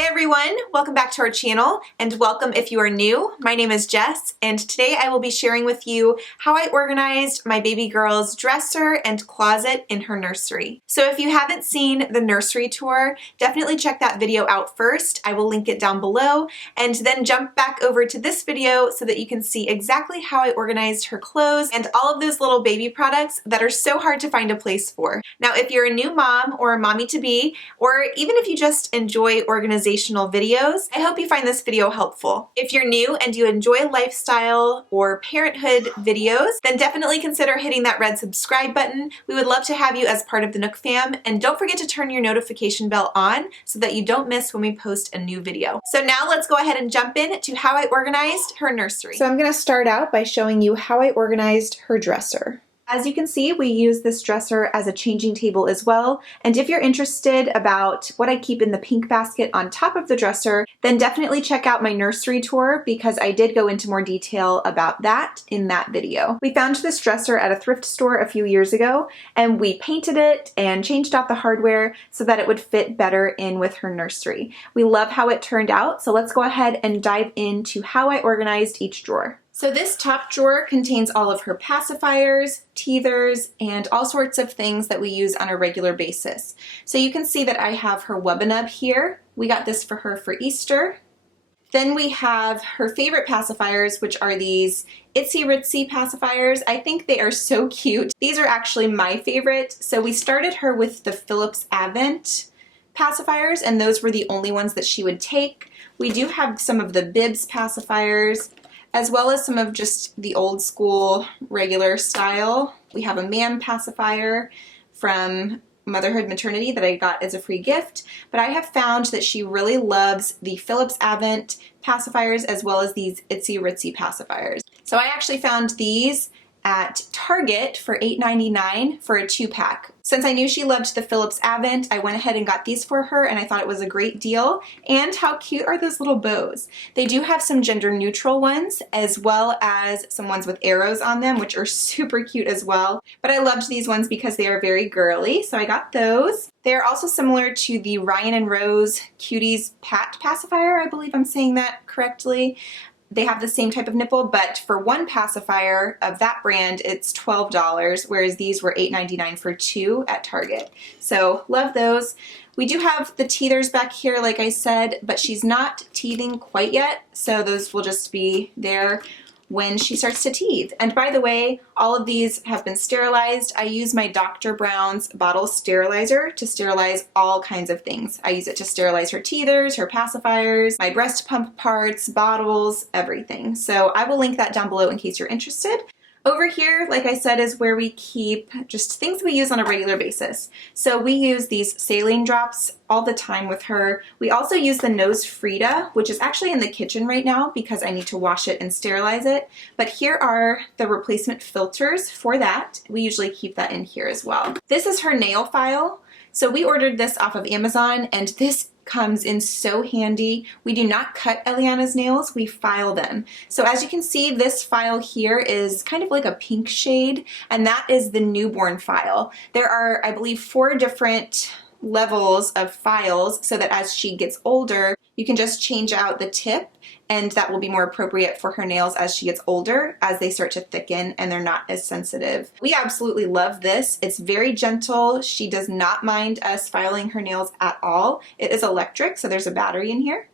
Hey everyone, welcome back to our channel and welcome if you are new. My name is Jess and today I will be sharing with you how I organized my baby girl's dresser and closet in her nursery. So if you haven't seen the nursery tour, definitely check that video out first. I will link it down below and then jump back over to this video so that you can see exactly how I organized her clothes and all of those little baby products that are so hard to find a place for. Now if you're a new mom or a mommy-to-be, or even if you just enjoy organizational videos, I hope you find this video helpful. If you're new and you enjoy lifestyle or parenthood videos, then definitely consider hitting that red subscribe button. We would love to have you as part of the Nook fam, and don't forget to turn your notification bell on so that you don't miss when we post a new video. So now let's go ahead and jump in to how I organized her nursery. So I'm going to start out by showing you how I organized her dresser. As you can see, we use this dresser as a changing table as well, and if you're interested about what I keep in the pink basket on top of the dresser, then definitely check out my nursery tour because I did go into more detail about that in that video. We found this dresser at a thrift store a few years ago, and we painted it and changed out the hardware so that it would fit better in with her nursery. We love how it turned out, so let's go ahead and dive into how I organized each drawer. So this top drawer contains all of her pacifiers, teethers, and all sorts of things that we use on a regular basis. So you can see that I have her Wubbanub here. We got this for her for Easter. Then we have her favorite pacifiers, which are these Itsy Ritsy pacifiers. I think they are so cute. These are actually my favorite. So we started her with the Philips Avent pacifiers, and those were the only ones that she would take. We do have some of the Bibs pacifiers, as well as some of just the old school regular style. We have a man pacifier from Motherhood Maternity that I got as a free gift, but I have found that she really loves the Philips Avent pacifiers as well as these Itsy Ritsy pacifiers. So I actually found these at Target for $8.99 for a 2-pack. Since I knew she loved the Philips Avent, I went ahead and got these for her, and I thought it was a great deal. And how cute are those little bows? They do have some gender neutral ones, as well as some ones with arrows on them, which are super cute as well. But I loved these ones because they are very girly, so I got those. They are also similar to the Ryan and Rose Cuties Pat pacifier, I believe I'm saying that correctly. They have the same type of nipple, but for one pacifier of that brand, it's $12, whereas these were $8.99 for 2 at Target. So love those. We do have the teethers back here, like I said, but she's not teething quite yet, so those will just be there when she starts to teeth. And by the way, all of these have been sterilized. I use my Dr. Brown's bottle sterilizer to sterilize all kinds of things. I use it to sterilize her teethers, her pacifiers, my breast pump parts, bottles, everything. So I will link that down below in case you're interested. Over here, like I said, is where we keep just things we use on a regular basis. So we use these saline drops all the time with her. We also use the Nose Frida, which is actually in the kitchen right now because I need to wash it and sterilize it. But here are the replacement filters for that. We usually keep that in here as well. This is her nail file. So we ordered this off of Amazon, and this comes in so handy. We do not cut Eliana's nails, we file them. So as you can see, this file here is kind of like a pink shade, and that is the newborn file. There are, I believe, 4 different levels of files so that as she gets older, you can just change out the tip, and that will be more appropriate for her nails as she gets older, as they start to thicken and they're not as sensitive. We absolutely love this. It's very gentle. She does not mind us filing her nails at all. It is electric, so there's a battery in here,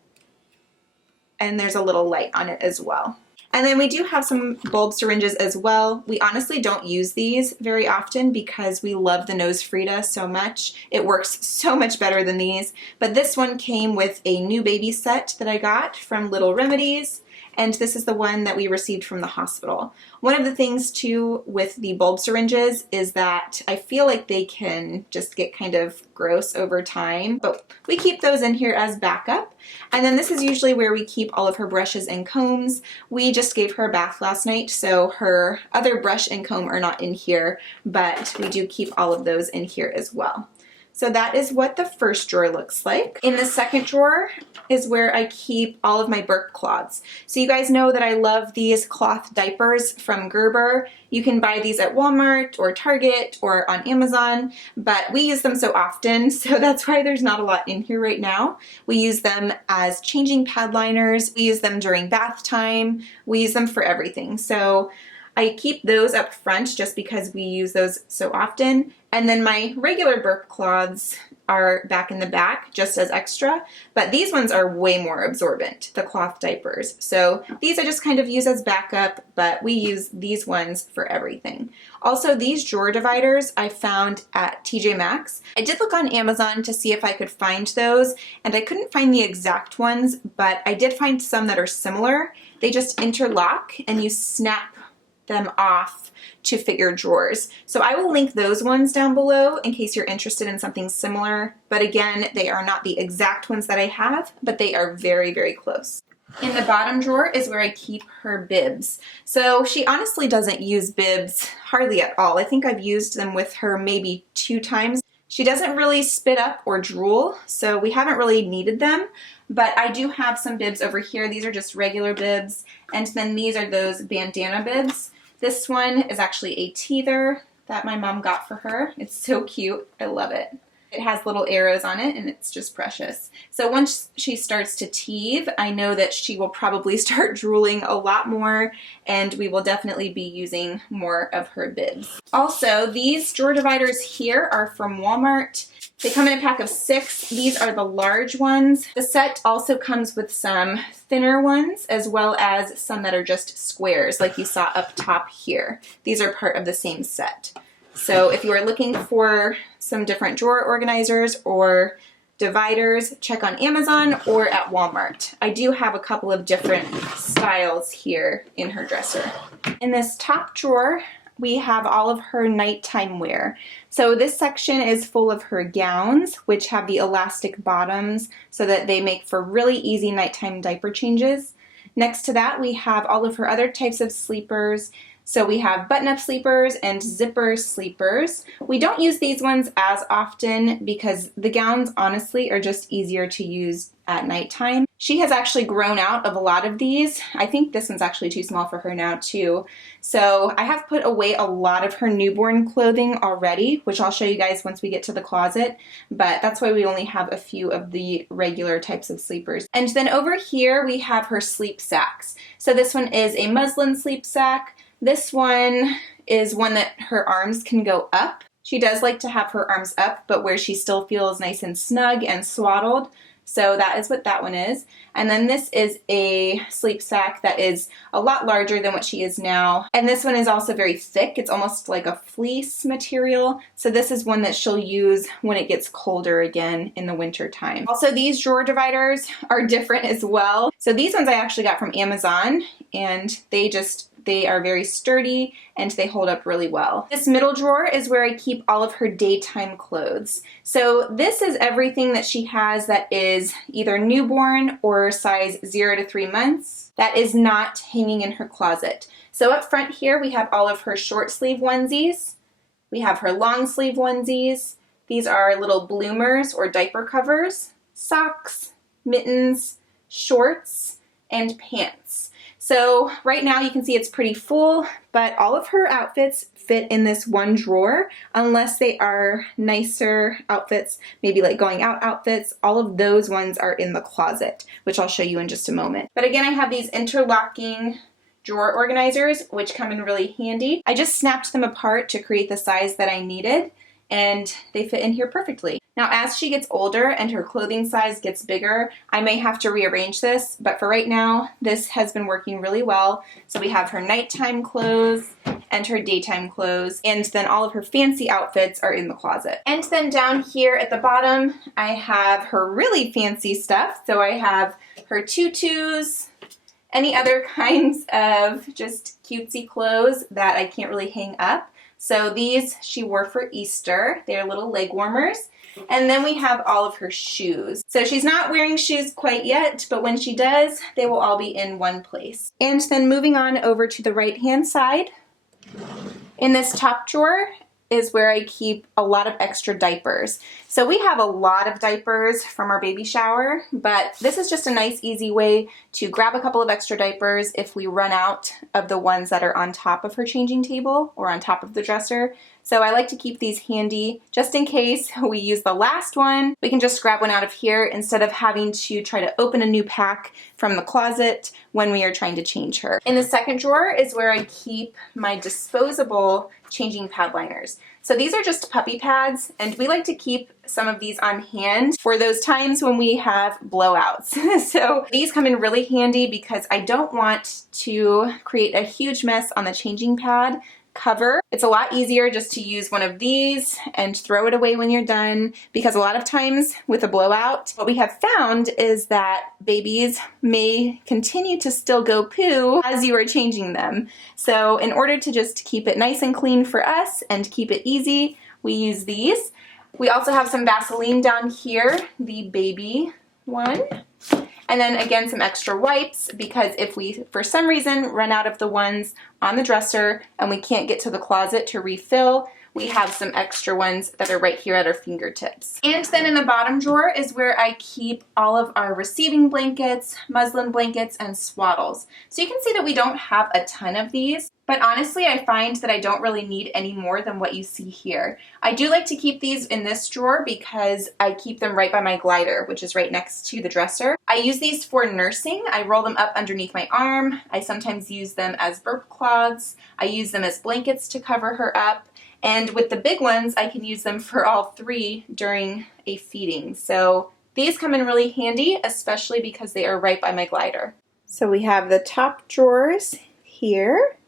and there's a little light on it as well. And then we do have some bulb syringes as well. We honestly don't use these very often because we love the Nose Frida so much. It works so much better than these. But this one came with a new baby set that I got from Little Remedies, and this is the one that we received from the hospital. One of the things too with the bulb syringes is that I feel like they can just get kind of gross over time, but we keep those in here as backup. And then this is usually where we keep all of her brushes and combs. We just gave her a bath last night, so her other brush and comb are not in here, but we do keep all of those in here as well. So that is what the first drawer looks like. In the second drawer is where I keep all of my Burp Cloths. So you guys know that I love these cloth diapers from Gerber. You can buy these at Walmart or Target or on Amazon, but we use them so often, so that's why there's not a lot in here right now. We use them as changing pad liners. We use them during bath time. We use them for everything. So I keep those up front just because we use those so often. And then my regular Burp Cloths are back in the back just as extra, but these ones are way more absorbent, the cloth diapers. So these I just kind of use as backup, but we use these ones for everything. Also, these drawer dividers I found at TJ Maxx. I did look on Amazon to see if I could find those, and I couldn't find the exact ones, but I did find some that are similar. They just interlock and you snap them off to fit your drawers. So I will link those ones down below in case you're interested in something similar. But again, they are not the exact ones that I have, but they are very, very close. In the bottom drawer is where I keep her bibs. So she honestly doesn't use bibs hardly at all. I think I've used them with her maybe 2 times. She doesn't really spit up or drool, so we haven't really needed them. But I do have some bibs over here. These are just regular bibs. And then these are those bandana bibs. This one is actually a teether that my mom got for her. It's so cute. I love it. It has little arrows on it and it's just precious. So once she starts to teethe, I know that she will probably start drooling a lot more, and we will definitely be using more of her bibs. Also, these drawer dividers here are from Walmart. They come in a pack of 6. These are the large ones. The set also comes with some thinner ones as well as some that are just squares like you saw up top here. These are part of the same set. So if you are looking for some different drawer organizers or dividers, check on Amazon or at Walmart. I do have a couple of different styles here in her dresser. In this top drawer, we have all of her nighttime wear. So this section is full of her gowns, which have the elastic bottoms so that they make for really easy nighttime diaper changes. Next to that, we have all of her other types of sleepers. So we have button-up sleepers and zipper sleepers. We don't use these ones as often because the gowns honestly are just easier to use at nighttime. She has actually grown out of a lot of these. I think this one's actually too small for her now too. So I have put away a lot of her newborn clothing already, which I'll show you guys once we get to the closet, but that's why we only have a few of the regular types of sleepers. And then over here we have her sleep sacks. So this one is a muslin sleep sack. This one is one that her arms can go up. She does like to have her arms up, but where she still feels nice and snug and swaddled. So that is what that one is. And then this is a sleep sack that is a lot larger than what she is now. And this one is also very thick. It's almost like a fleece material. So this is one that she'll use when it gets colder again in the winter time. Also, these drawer dividers are different as well. So these ones I actually got from Amazon, and they are very sturdy and they hold up really well. This middle drawer is where I keep all of her daytime clothes. So this is everything that she has that is either newborn or size 0 to 3 months that is not hanging in her closet. So up front here we have all of her short sleeve onesies. We have her long sleeve onesies. These are little bloomers or diaper covers, socks, mittens, shorts, and pants. So right now you can see it's pretty full, but all of her outfits fit in this one drawer unless they are nicer outfits, maybe like going out outfits. All of those ones are in the closet, which I'll show you in just a moment. But again, I have these interlocking drawer organizers, which come in really handy. I just snapped them apart to create the size that I needed, and they fit in here perfectly. Now, as she gets older and her clothing size gets bigger, I may have to rearrange this, but for right now, this has been working really well. So we have her nighttime clothes and her daytime clothes, and then all of her fancy outfits are in the closet. And then down here at the bottom, I have her really fancy stuff. So I have her tutus, any other kinds of just cutesy clothes that I can't really hang up. So these she wore for Easter. They're little leg warmers. And then we have all of her shoes. So she's not wearing shoes quite yet, but when she does, they will all be in one place. And then moving on over to the right-hand side, in this top drawer is where I keep a lot of extra diapers. So we have a lot of diapers from our baby shower, but this is just a nice easy way to grab a couple of extra diapers if we run out of the ones that are on top of her changing table or on top of the dresser. So I like to keep these handy just in case we use the last one. We can just grab one out of here instead of having to try to open a new pack from the closet when we are trying to change her. In the second drawer is where I keep my disposable changing pad liners. So these are just puppy pads, and we like to keep some of these on hand for those times when we have blowouts. So these come in really handy because I don't want to create a huge mess on the changing pad cover. It's a lot easier just to use one of these and throw it away when you're done, because a lot of times with a blowout, what we have found is that babies may continue to still go poo as you are changing them. So in order to just keep it nice and clean for us and keep it easy, we use these. We also have some Vaseline down here, the baby one. And then again, some extra wipes, because if we, for some reason, run out of the ones on the dresser and we can't get to the closet to refill, we have some extra ones that are right here at our fingertips. And then in the bottom drawer is where I keep all of our receiving blankets, muslin blankets, and swaddles. So you can see that we don't have a ton of these, but honestly, I find that I don't really need any more than what you see here. I do like to keep these in this drawer because I keep them right by my glider, which is right next to the dresser. I use these for nursing. I roll them up underneath my arm. I sometimes use them as burp cloths. I use them as blankets to cover her up. And with the big ones, I can use them for all three during a feeding. So these come in really handy, especially because they are right by my glider. So we have the top drawers here,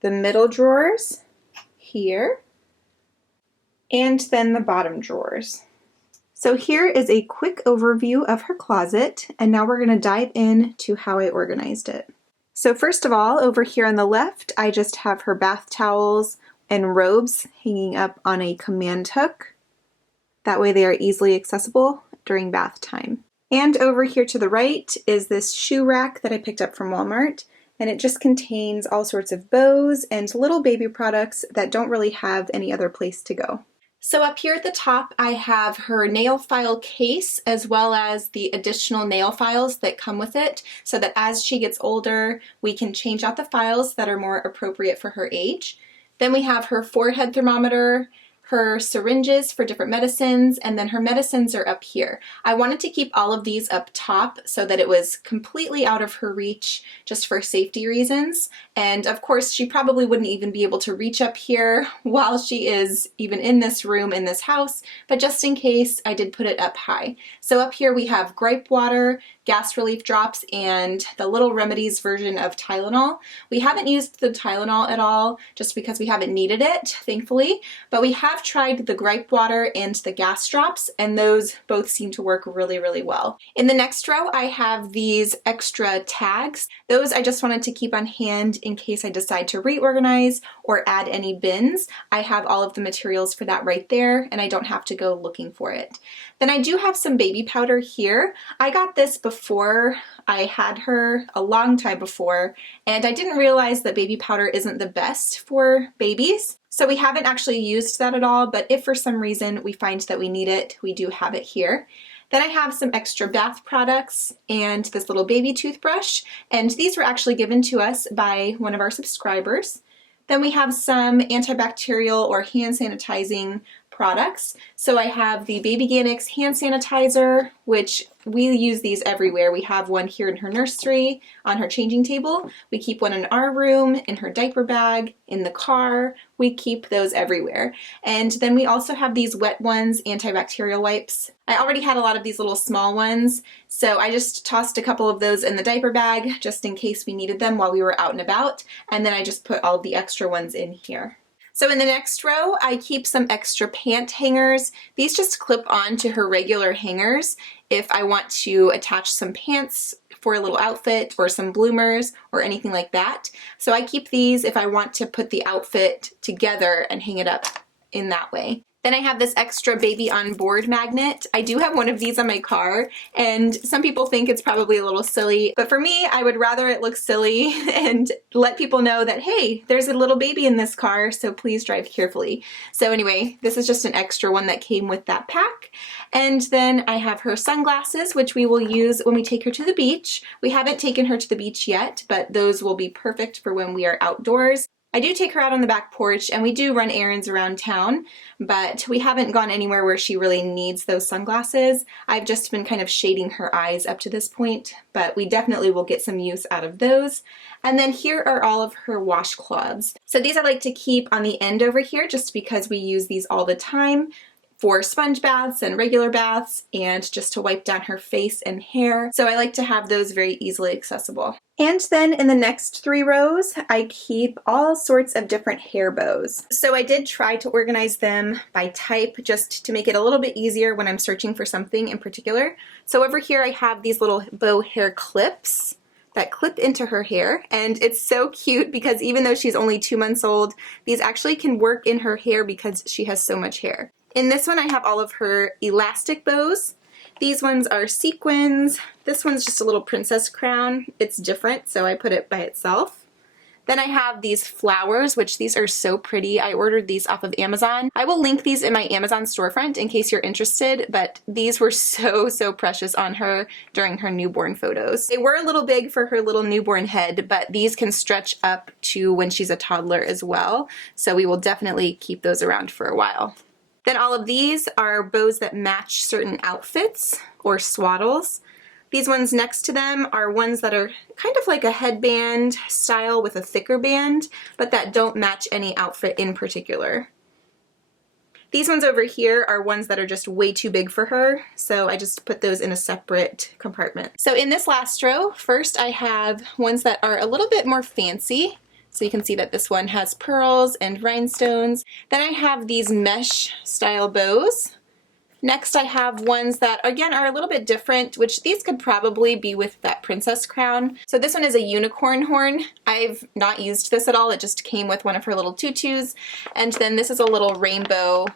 the middle drawers here, and then the bottom drawers. So here is a quick overview of her closet, and now we're going to dive into how I organized it. So first of all, over here on the left, I just have her bath towels and robes hanging up on a command hook. That way they are easily accessible during bath time. And over here to the right is this shoe rack that I picked up from Walmart, and it just contains all sorts of bows and little baby products that don't really have any other place to go. So up here at the top, I have her nail file case as well as the additional nail files that come with it, so that as she gets older, we can change out the files that are more appropriate for her age. Then we have her forehead thermometer, her syringes for different medicines, and then her medicines are up here. I wanted to keep all of these up top so that it was completely out of her reach just for safety reasons. And of course, she probably wouldn't even be able to reach up here while she is even in this room, in this house, but just in case, I did put it up high. So up here we have gripe water, gas relief drops, and the Little Remedies version of Tylenol. We haven't used the Tylenol at all just because we haven't needed it, thankfully, but we have tried the gripe water and the gas drops, and those both seem to work really, really well. In the next row, I have these extra tags. Those I just wanted to keep on hand in case I decide to reorganize or add any bins. I have all of the materials for that right there, and I don't have to go looking for it. Then I do have some baby powder here. I got this before I had her, a long time before, and I didn't realize that baby powder isn't the best for babies. So we haven't actually used that at all, but if for some reason we find that we need it, we do have it here. Then I have some extra bath products and this little baby toothbrush, and these were actually given to us by one of our subscribers. Then we have some antibacterial or hand sanitizing products. So I have the Baby Organics hand sanitizer, which we use these everywhere. We have one here in her nursery on her changing table. We keep one in our room, in her diaper bag, in the car. We keep those everywhere. And then we also have these wet ones, antibacterial wipes. I already had a lot of these little small ones, so I just tossed a couple of those in the diaper bag just in case we needed them while we were out and about. And then I just put all of the extra ones in here. So in the next row, I keep some extra pant hangers. These just clip on to her regular hangers if I want to attach some pants for a little outfit or some bloomers or anything like that. So I keep these if I want to put the outfit together and hang it up in that way. Then I have this extra baby on board magnet. I do have one of these on my car, and some people think it's probably a little silly, but for me, I would rather it look silly and let people know that, hey, there's a little baby in this car, so please drive carefully. So anyway, this is just an extra one that came with that pack. And then I have her sunglasses, which we will use when we take her to the beach. We haven't taken her to the beach yet, but those will be perfect for when we are outdoors. I do take her out on the back porch and we do run errands around town, but we haven't gone anywhere where she really needs those sunglasses. I've just been kind of shading her eyes up to this point, but we definitely will get some use out of those. And then here are all of her washcloths. So these I like to keep on the end over here just because we use these all the time for sponge baths and regular baths and just to wipe down her face and hair. So I like to have those very easily accessible. And then in the next 3 rows, I keep all sorts of different hair bows. So I did try to organize them by type just to make it a little bit easier when I'm searching for something in particular. So over here I have these little bow hair clips that clip into her hair, and it's so cute because even though she's only 2 months old, these actually can work in her hair because she has so much hair. In this one I have all of her elastic bows. These ones are sequins. This one's just a little princess crown. It's different, so I put it by itself. Then I have these flowers, which these are so pretty. I ordered these off of Amazon. I will link these in my Amazon storefront in case you're interested, but these were so precious on her during her newborn photos. They were a little big for her little newborn head, but these can stretch up to when she's a toddler as well, so we will definitely keep those around for a while. Then all of these are bows that match certain outfits or swaddles. These ones next to them are ones that are kind of like a headband style with a thicker band, but that don't match any outfit in particular. These ones over here are ones that are just way too big for her, so I just put those in a separate compartment. So in this last row, first I have ones that are a little bit more fancy. So you can see that this one has pearls and rhinestones. Then I have these mesh style bows. Next I have ones that again are a little bit different, which these could probably be with that princess crown. So this one is a unicorn horn. I've not used this at all. It just came with one of her little tutus. And then this is a little rainbow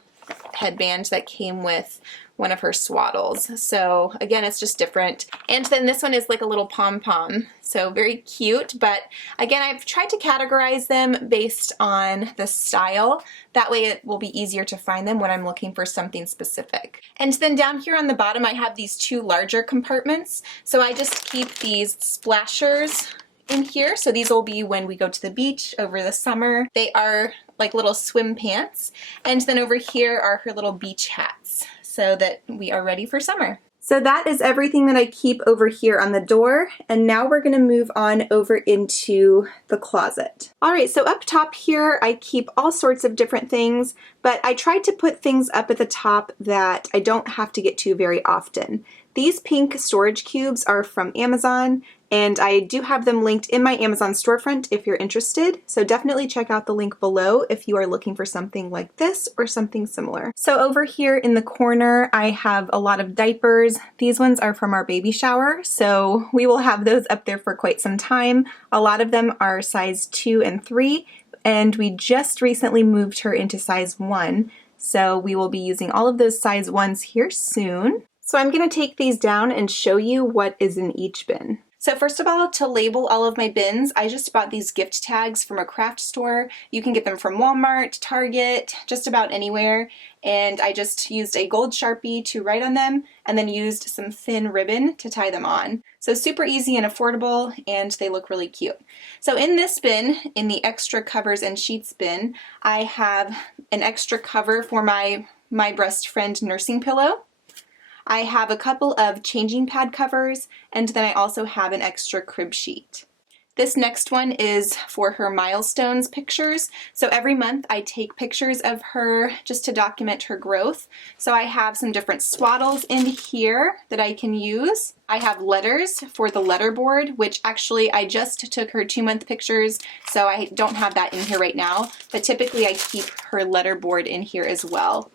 headband that came with one of her swaddles. So again, it's just different. And then this one is like a little pom-pom. So very cute, but again, I've tried to categorize them based on the style. That way it will be easier to find them when I'm looking for something specific. And then down here on the bottom, I have these 2 larger compartments. So I just keep these splashers in here. So these will be when we go to the beach over the summer. They are like little swim pants. And then over here are her little beach hats so that we are ready for summer. So that is everything that I keep over here on the door, and now we're going to move on over into the closet. Alright, so up top here I keep all sorts of different things, but I tried to put things up at the top that I don't have to get to very often. These pink storage cubes are from Amazon, and I do have them linked in my Amazon storefront if you're interested, so definitely check out the link below if you are looking for something like this or something similar. So over here in the corner I have a lot of diapers. These ones are from our baby shower, so we will have those up there for quite some time. A lot of them are size 2 and 3, and we just recently moved her into size 1, so we will be using all of those size 1s here soon. So I'm going to take these down and show you what is in each bin. So first of all, to label all of my bins, I just bought these gift tags from a craft store. You can get them from Walmart, Target, just about anywhere. And I just used a gold Sharpie to write on them and then used some thin ribbon to tie them on. So super easy and affordable, and they look really cute. So in this bin, in the extra covers and sheets bin, I have an extra cover for my Breast Friend nursing pillow. I have a couple of changing pad covers, and then I also have an extra crib sheet. This next one is for her Milestones pictures. So every month I take pictures of her just to document her growth. So I have some different swaddles in here that I can use. I have letters for the letter board, which actually I just took her 2-month pictures, so I don't have that in here right now, but typically I keep her letter board in here as well.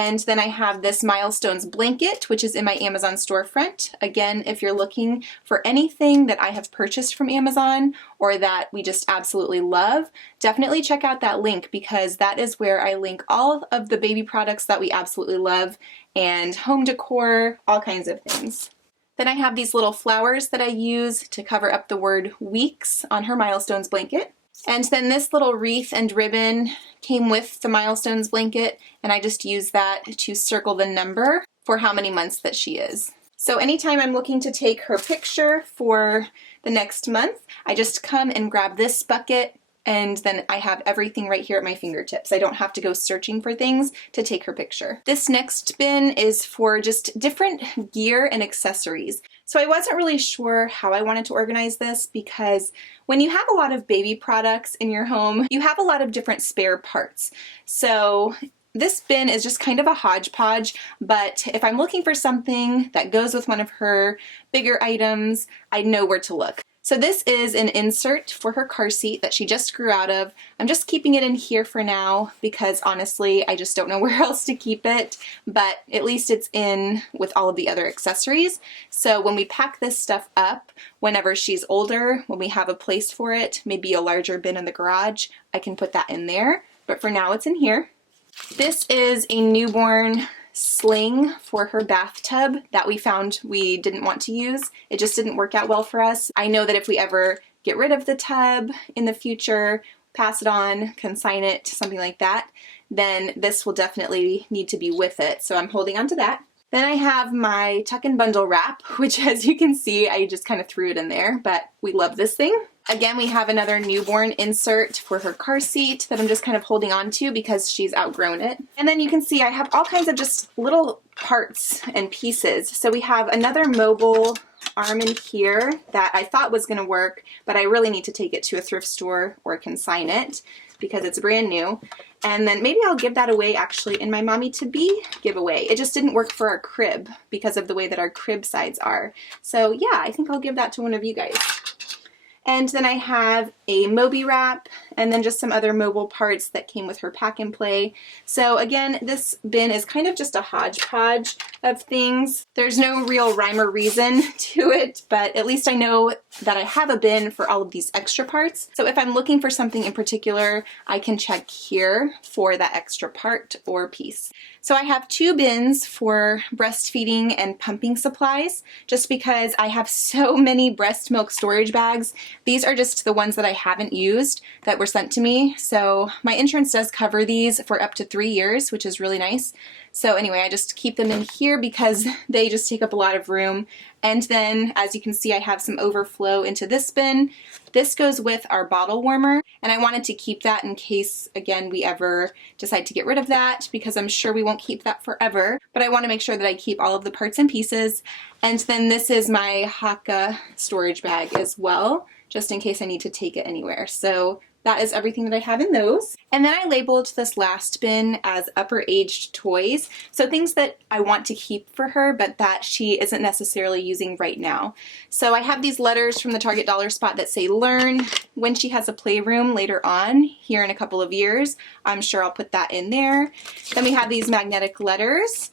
And then I have this Milestones Blanket, which is in my Amazon storefront. Again, if you're looking for anything that I have purchased from Amazon or that we just absolutely love, definitely check out that link because that is where I link all of the baby products that we absolutely love and home decor, all kinds of things. Then I have these little flowers that I use to cover up the word weeks on her Milestones blanket. And then this little wreath and ribbon came with the Milestones blanket, and I just use that to circle the number for how many months that she is. So anytime I'm looking to take her picture for the next month, I just come and grab this bucket, and then I have everything right here at my fingertips. I don't have to go searching for things to take her picture. This next bin is for just different gear and accessories. So I wasn't really sure how I wanted to organize this because when you have a lot of baby products in your home, you have a lot of different spare parts. So this bin is just kind of a hodgepodge, but if I'm looking for something that goes with one of her bigger items, I know where to look. So this is an insert for her car seat that she just grew out of. I'm just keeping it in here for now because honestly, I just don't know where else to keep it, but at least it's in with all of the other accessories. So when we pack this stuff up, whenever she's older, when we have a place for it, maybe a larger bin in the garage, I can put that in there. But for now, it's in here. This is a newborn sling for her bathtub that we found we didn't want to use. It just didn't work out well for us. I know that if we ever get rid of the tub in the future, pass it on, consign it, something like that, then this will definitely need to be with it. So I'm holding on to that. Then I have my tuck and bundle wrap, which as you can see, I just kind of threw it in there, but we love this thing. Again, we have another newborn insert for her car seat that I'm just kind of holding on to because she's outgrown it. And then you can see I have all kinds of just little parts and pieces. So we have another mobile arm in here that I thought was going to work, but I really need to take it to a thrift store or consign it because it's brand new. And then maybe I'll give that away actually in my Mommy to Be giveaway. It just didn't work for our crib because of the way that our crib sides are. So yeah, I think I'll give that to one of you guys. And then I have a Moby wrap and then just some other mobile parts that came with her pack and play. So again, this bin is kind of just a hodgepodge of things. There's no real rhyme or reason to it, but at least I know that I have a bin for all of these extra parts. So if I'm looking for something in particular, I can check here for that extra part or piece. So I have two bins for breastfeeding and pumping supplies, just because I have so many breast milk storage bags. These are just the ones that I haven't used that were sent to me. So my insurance does cover these for up to 3 years, which is really nice. So anyway, I just keep them in here because they just take up a lot of room. And then, as you can see, I have some overflow into this bin. This goes with our bottle warmer, and I wanted to keep that in case, again, we ever decide to get rid of that, because I'm sure we won't keep that forever. But I want to make sure that I keep all of the parts and pieces. And then this is my Haka storage bag as well, just in case I need to take it anywhere. So that is everything that I have in those. And then I labeled this last bin as upper aged toys. So things that I want to keep for her, but that she isn't necessarily using right now. So I have these letters from the Target Dollar Spot that say learn. When she has a playroom later on, here in a couple of years, I'm sure I'll put that in there. Then we have these magnetic letters.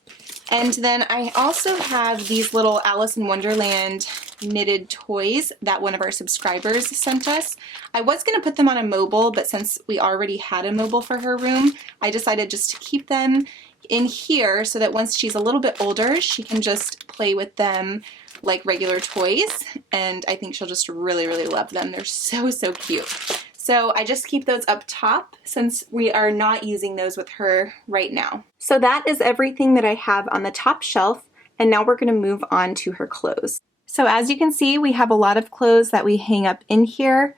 And then I also have these little Alice in Wonderland knitted toys that one of our subscribers sent us. I was going to put them on a mobile, but since we already had a mobile for her room, I decided just to keep them in here so that once she's a little bit older, she can just play with them like regular toys. And I think she'll just really, really love them. They're so, so cute. So I just keep those up top since we are not using those with her right now. So that is everything that I have on the top shelf, and now we're going to move on to her clothes. So as you can see, we have a lot of clothes that we hang up in here,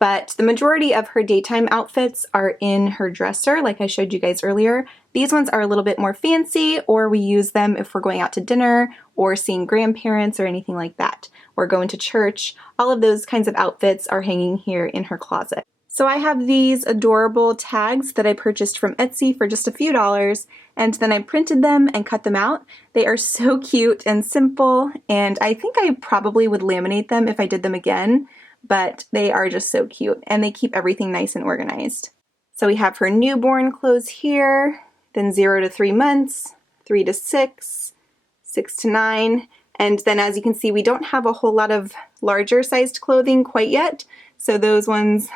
but the majority of her daytime outfits are in her dresser, like I showed you guys earlier. These ones are a little bit more fancy, or we use them if we're going out to dinner or seeing grandparents or anything like that, or going to church. All of those kinds of outfits are hanging here in her closet. So I have these adorable tags that I purchased from Etsy for just a few dollars, and then I printed them and cut them out. They are so cute and simple, and I think I probably would laminate them if I did them again, but they are just so cute, and they keep everything nice and organized. So we have her newborn clothes here, then 0 to 3 months, 3 to 6, 6 to 9, and then as you can see, we don't have a whole lot of larger sized clothing quite yet, so those ones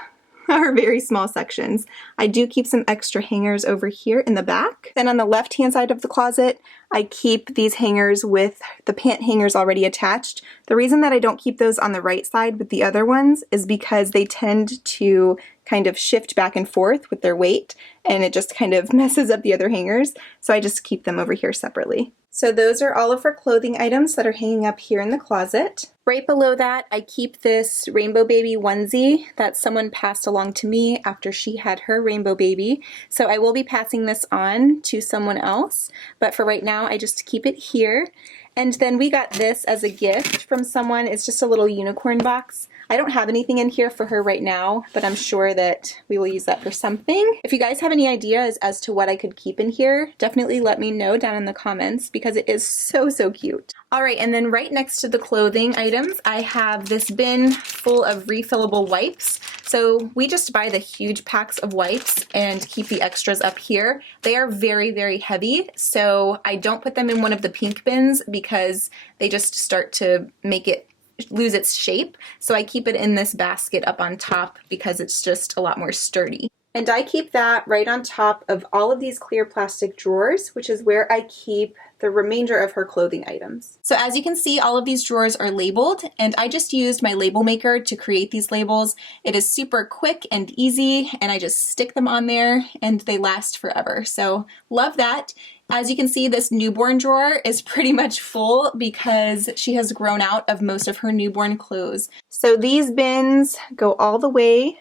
are very small sections. I do keep some extra hangers over here in the back. Then on the left hand side of the closet, I keep these hangers with the pant hangers already attached. The reason that I don't keep those on the right side with the other ones is because they tend to kind of shift back and forth with their weight, and it just kind of messes up the other hangers, so I just keep them over here separately. So those are all of her clothing items that are hanging up here in the closet. Right below that, I keep this rainbow baby onesie that someone passed along to me after she had her rainbow baby. So I will be passing this on to someone else, but for right now, I just keep it here. And then we got this as a gift from someone. It's just a little unicorn box. I don't have anything in here for her right now, but I'm sure that we will use that for something. If you guys have any ideas as to what I could keep in here, definitely let me know down in the comments because it is so, so cute. All right, and then right next to the clothing items, I have this bin full of refillable wipes. So we just buy the huge packs of wipes and keep the extras up here. They are very, very heavy, so I don't put them in one of the pink bins because they just start to make it lose its shape. So I keep it in this basket up on top because it's just a lot more sturdy. And I keep that right on top of all of these clear plastic drawers, which is where I keep the remainder of her clothing items. So as you can see, all of these drawers are labeled, and I just used my label maker to create these labels. It is super quick and easy, and I just stick them on there and they last forever. So love that. As you can see, this newborn drawer is pretty much full because she has grown out of most of her newborn clothes. So these bins go all the way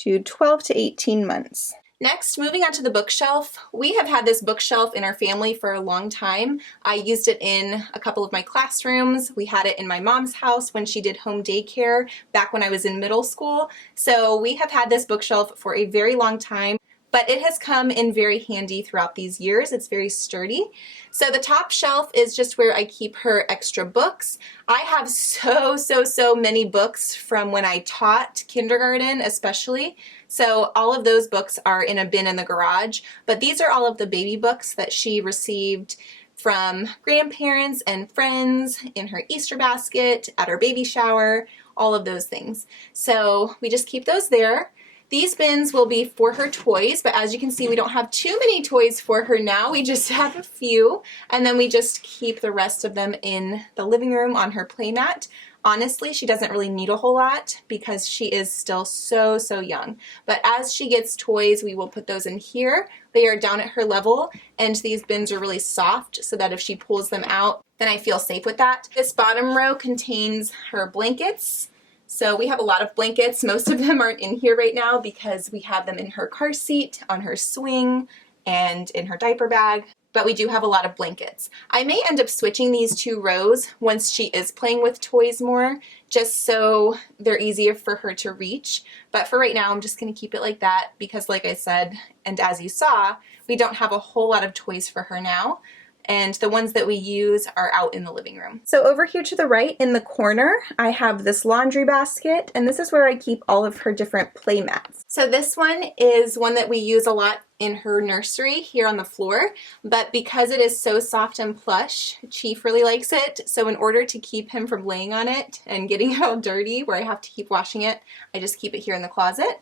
to 12 to 18 months. Next, moving on to the bookshelf. We have had this bookshelf in our family for a long time. I used it in a couple of my classrooms. We had it in my mom's house when she did home daycare back when I was in middle school. So we have had this bookshelf for a very long time, but it has come in very handy throughout these years. It's very sturdy. So the top shelf is just where I keep her extra books. I have so many books from when I taught kindergarten especially. So all of those books are in a bin in the garage, but these are all of the baby books that she received from grandparents and friends in her Easter basket, at her baby shower, all of those things. So we just keep those there. These bins will be for her toys, but as you can see, we don't have too many toys for her now. We just have a few, and then we just keep the rest of them in the living room on her playmat. Honestly, she doesn't really need a whole lot because she is still so young. But as she gets toys, we will put those in here. They are down at her level, and these bins are really soft so that if she pulls them out, then I feel safe with that. This bottom row contains her blankets. So we have a lot of blankets. Most of them aren't in here right now because we have them in her car seat, on her swing, and in her diaper bag. But we do have a lot of blankets. I may end up switching these two rows once she is playing with toys more, just so they're easier for her to reach. But for right now, I'm just gonna keep it like that because like I said, and as you saw, we don't have a whole lot of toys for her now. And the ones that we use are out in the living room. So over here to the right in the corner, I have this laundry basket, and this is where I keep all of her different play mats. So this one is one that we use a lot in her nursery here on the floor, but because it is so soft and plush, Chief really likes it. So in order to keep him from laying on it and getting it all dirty where I have to keep washing it, I just keep it here in the closet.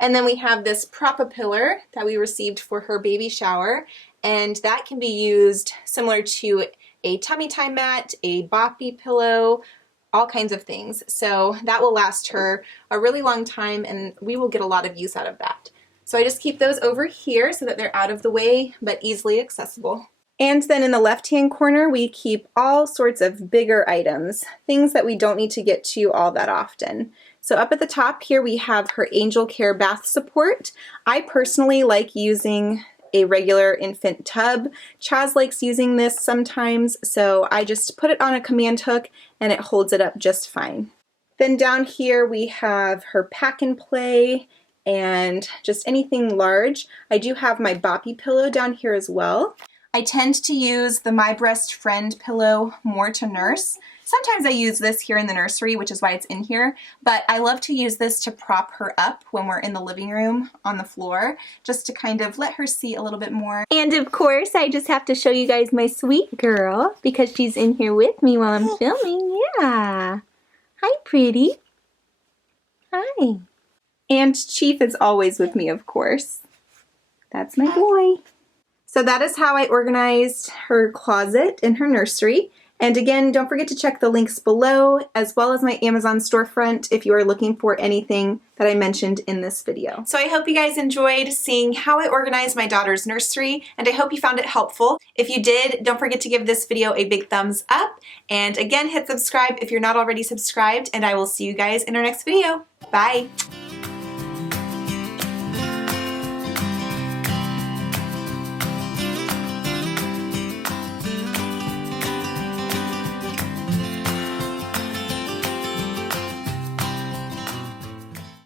And then we have this prop-a-pillar that we received for her baby shower, and that can be used similar to a tummy time mat, a boppy pillow, all kinds of things. So that will last her a really long time, and we will get a lot of use out of that. So I just keep those over here so that they're out of the way but easily accessible. And then in the left-hand corner, we keep all sorts of bigger items, things that we don't need to get to all that often. So up at the top here, we have her Angel Care bath support. I personally like using a regular infant tub. Chaz likes using this sometimes, so I just put it on a command hook and it holds it up just fine. Then down here we have her pack and play and just anything large. I do have my boppy pillow down here as well. I tend to use the My Breast Friend pillow more to nurse. Sometimes I use this here in the nursery, which is why it's in here, but I love to use this to prop her up when we're in the living room on the floor, just to kind of let her see a little bit more. And of course, I just have to show you guys my sweet girl because she's in here with me while I'm filming. Yeah. Hi, pretty. Hi. And Chief is always with me, of course. That's my boy. So that is how I organized her closet in her nursery. And again, don't forget to check the links below, as well as my Amazon storefront if you are looking for anything that I mentioned in this video. So I hope you guys enjoyed seeing how I organized my daughter's nursery, and I hope you found it helpful. If you did, don't forget to give this video a big thumbs up, and again, hit subscribe if you're not already subscribed, and I will see you guys in our next video. Bye!